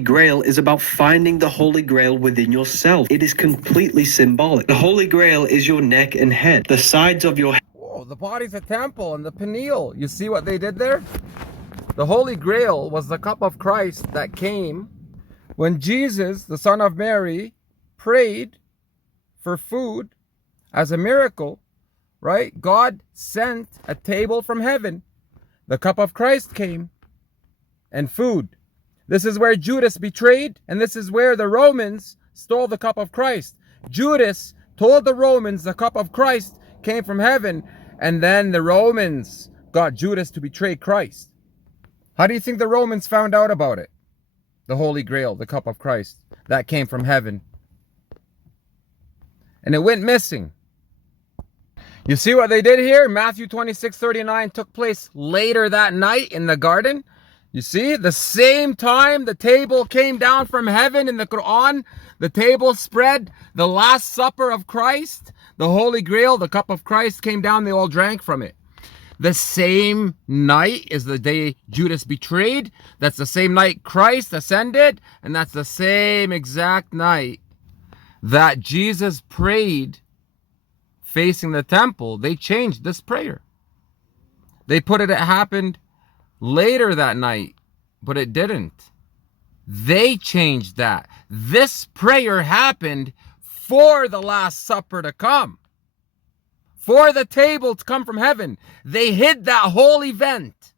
Grail is about finding the Holy Grail within yourself. It is completely symbolic. The Holy Grail is your neck and head. The sides of your head. Whoa, the body's a temple and the pineal. You see what they did there? The Holy Grail was the cup of Christ that came when Jesus, the son of Mary, prayed for food as a miracle, right? God sent a table from heaven. The cup of Christ came and food. This is where Judas betrayed, and this is where the Romans stole the cup of Christ. Judas told the Romans the cup of Christ came from heaven, and then the Romans got Judas to betray Christ. How do you think the Romans found out about it? The Holy Grail, the cup of Christ, that came from heaven. And it went missing. You see what they did here? Matthew 26:39 took place later that night in the garden. You see, the same time the table came down from heaven in the Quran, the table spread, the Last Supper of Christ, the Holy Grail, the cup of Christ came down, they all drank from it. The same night is the day Judas betrayed. That's the same night Christ ascended, and that's the same exact night that Jesus prayed facing the temple. They changed this prayer. They put it happened later that night, but it didn't. They changed that. This prayer happened for the Last Supper to come, for the table to come from heaven. They hid that whole event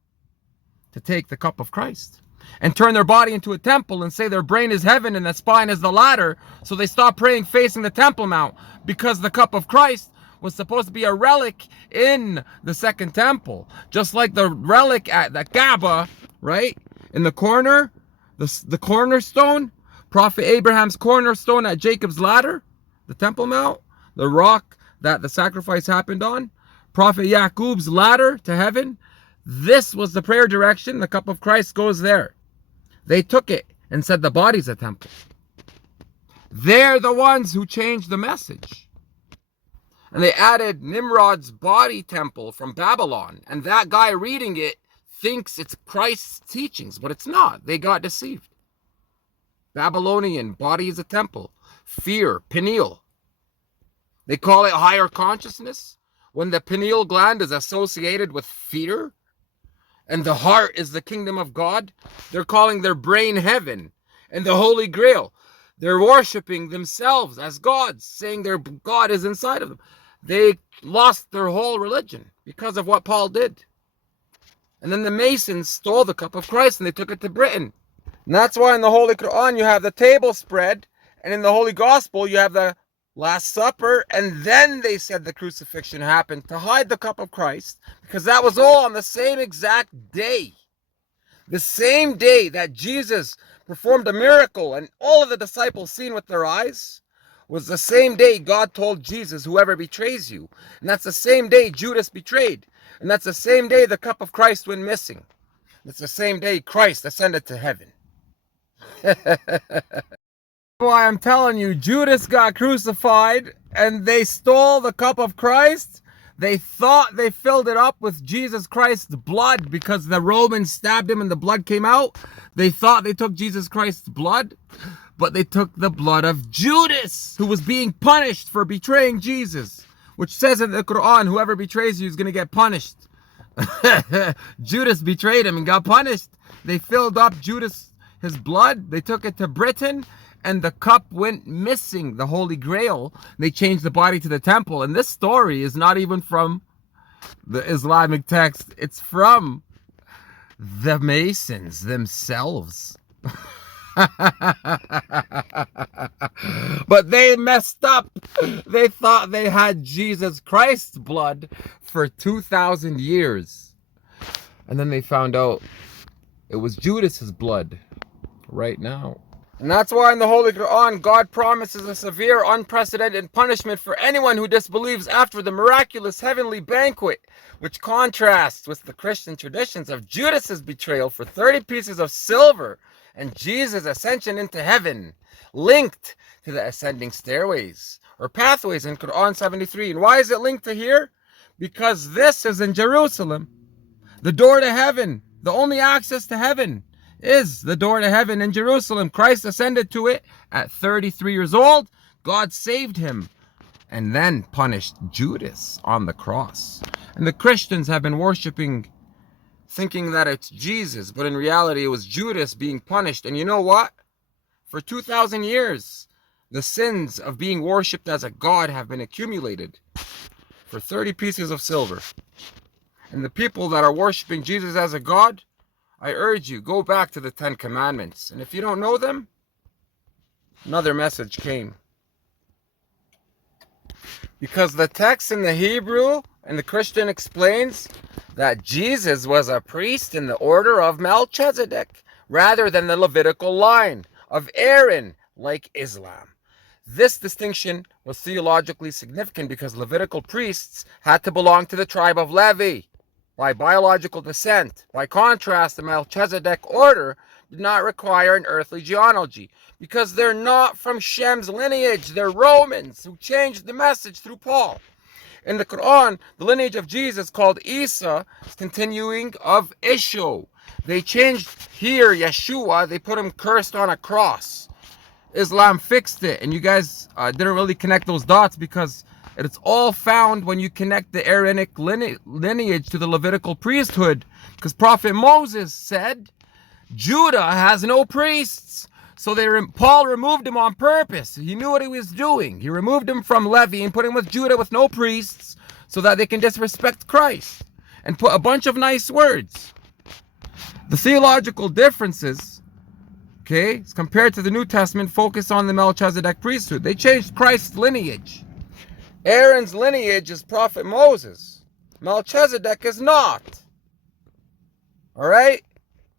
to take the cup of Christ and turn their body into a temple and say their brain is heaven and the spine is the ladder. So they stopped praying facing the Temple Mount, because the cup of Christ was supposed to be a relic in the second temple. Just like the relic at the Kaaba, right? In the corner, the cornerstone, Prophet Abraham's cornerstone at Jacob's ladder, the Temple Mount, the rock that the sacrifice happened on, Prophet Yaqub's ladder to heaven. This was the prayer direction. The cup of Christ goes there. They took it and said the body's a temple. They're the ones who changed the message. And they added Nimrod's body temple from Babylon. And that guy reading it thinks it's Christ's teachings, but it's not. They got deceived. Babylonian, body is a temple. Fear, pineal. They call it higher consciousness when the pineal gland is associated with fear. And the heart is the kingdom of God. They're calling their brain heaven and the Holy Grail. They're worshiping themselves as gods, saying their God is inside of them. They lost their whole religion because of what Paul did. And then the Masons stole the cup of Christ and they took it to Britain. And that's why in the Holy Quran you have the table spread, and in the Holy Gospel you have the Last Supper, and then they said the crucifixion happened to hide the cup of Christ, because that was all on the same exact day. The same day that Jesus performed a miracle and all of the disciples seen with their eyes was the same day God told Jesus, whoever betrays you. And that's the same day Judas betrayed. And that's the same day the cup of Christ went missing. It's the same day Christ ascended to heaven. Why I'm telling you, Judas got crucified and they stole the cup of Christ. They thought they filled it up with Jesus Christ's blood because the Romans stabbed him and the blood came out. They thought they took Jesus Christ's blood, but they took the blood of Judas, who was being punished for betraying Jesus, which says in the Quran, whoever betrays you is going to get punished. Judas betrayed him and got punished. They filled up Judas, his blood. They took it to Britain, and the cup went missing, the Holy Grail. They changed the body to the temple. And this story is not even from the Islamic text. It's from the Masons themselves. But they messed up. They thought they had Jesus Christ's blood for 2,000 years. And then they found out it was Judas's blood right now. And that's why in the Holy Quran, God promises a severe, unprecedented punishment for anyone who disbelieves after the miraculous heavenly banquet, which contrasts with the Christian traditions of Judas's betrayal for 30 pieces of silver and Jesus' ascension into heaven, linked to the ascending stairways or pathways in Quran 73. And why is it linked to here? Because this is in Jerusalem. The door to heaven, the only access to heaven, is the door to heaven in Jerusalem. Christ ascended to it at 33 years old. God saved him and then punished Judas on the cross. And the Christians have been worshiping, thinking that it's Jesus, but in reality it was Judas being punished. And you know what? For 2,000 years, the sins of being worshipped as a god have been accumulated for 30 pieces of silver. And the people that are worshiping Jesus as a god, I urge you, go back to the 10 Commandments. And if you don't know them, another message came. Because the text in the Hebrew and the Christian explains that Jesus was a priest in the order of Melchizedek rather than the Levitical line of Aaron like Islam. This distinction was theologically significant because Levitical priests had to belong to the tribe of Levi by biological descent. By contrast, the Melchizedek order did not require an earthly genealogy because they're not from Shem's lineage. They're Romans who changed the message through Paul. In the Quran, the lineage of Jesus called Isa is continuing of Isho. They changed here Yeshua, they put him cursed on a cross. Islam fixed it, and you guys didn't really connect those dots because it's all found when you connect the Aaronic lineage to the Levitical priesthood. Because Prophet Moses said, Judah has no priests. So Paul removed him on purpose. He knew what he was doing. He removed him from Levi and put him with Judah with no priests so that they can disrespect Christ and put a bunch of nice words. The theological differences, okay, compared to the New Testament, focus on the Melchizedek priesthood. They changed Christ's lineage. Aaron's lineage is Prophet Moses. Melchizedek is not. All right?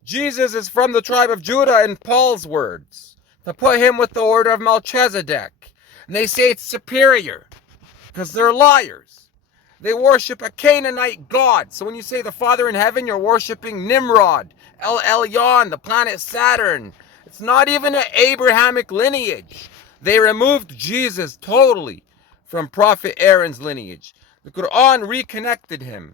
Jesus is from the tribe of Judah in Paul's words. To put him with the order of Melchizedek. And they say it's superior because they're liars. They worship a Canaanite god. So when you say the Father in heaven, you're worshiping Nimrod, El Elyon, the planet Saturn. It's not even an Abrahamic lineage. They removed Jesus totally from Prophet Aaron's lineage. The Quran reconnected him.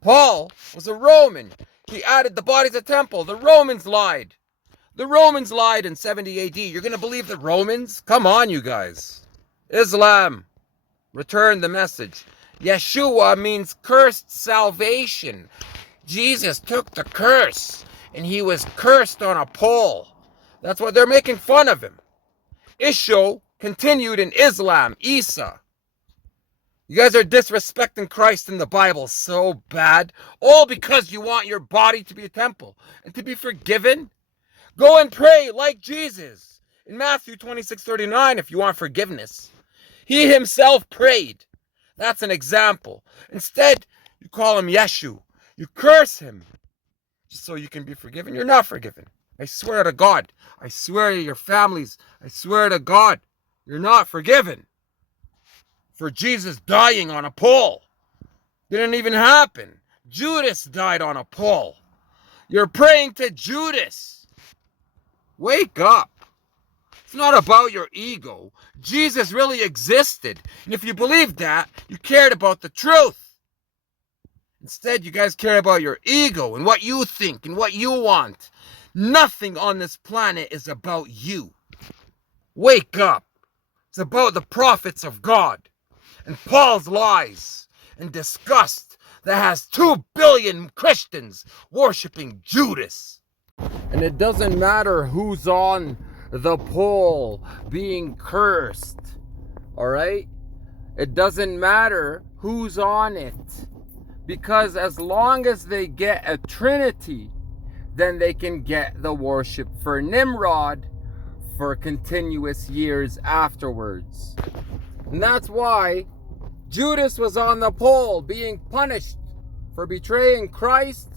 Paul was a Roman. He added the bodies of the temple. The Romans lied. The Romans lied in 70 AD. You're going to believe the Romans? Come on, you guys. Islam, return the message. Yeshua means cursed salvation. Jesus took the curse, and he was cursed on a pole. That's why they're making fun of him. Isho continued in Islam, Isa. You guys are disrespecting Christ in the Bible so bad, all because you want your body to be a temple and to be forgiven. Go and pray like Jesus. In Matthew 26:39, if you want forgiveness. He himself prayed. That's an example. Instead, you call him Yeshu. You curse him just so you can be forgiven. You're not forgiven. I swear to God. I swear to your families. I swear to God. You're not forgiven. For Jesus dying on a pole. Didn't even happen. Judas died on a pole. You're praying to Judas. Wake up. It's not about your ego. Jesus really existed. And if you believed that, you cared about the truth. Instead, you guys care about your ego and what you think and what you want. Nothing on this planet is about you. Wake up. It's about the prophets of God. And Paul's lies and disgust that has 2 billion Christians worshiping Judas. And it doesn't matter who's on the pole being cursed, all right? It doesn't matter who's on it, because as long as they get a Trinity, then they can get the worship for Nimrod for continuous years afterwards. And that's why Judas was on the pole being punished for betraying Christ.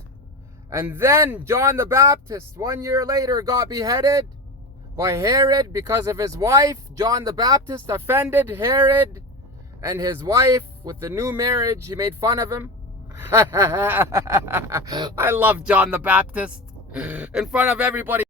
And then John the Baptist 1 year later got beheaded by Herod because of his wife. John the Baptist offended Herod and his wife with the new marriage. He made fun of him. I love John the Baptist in front of everybody.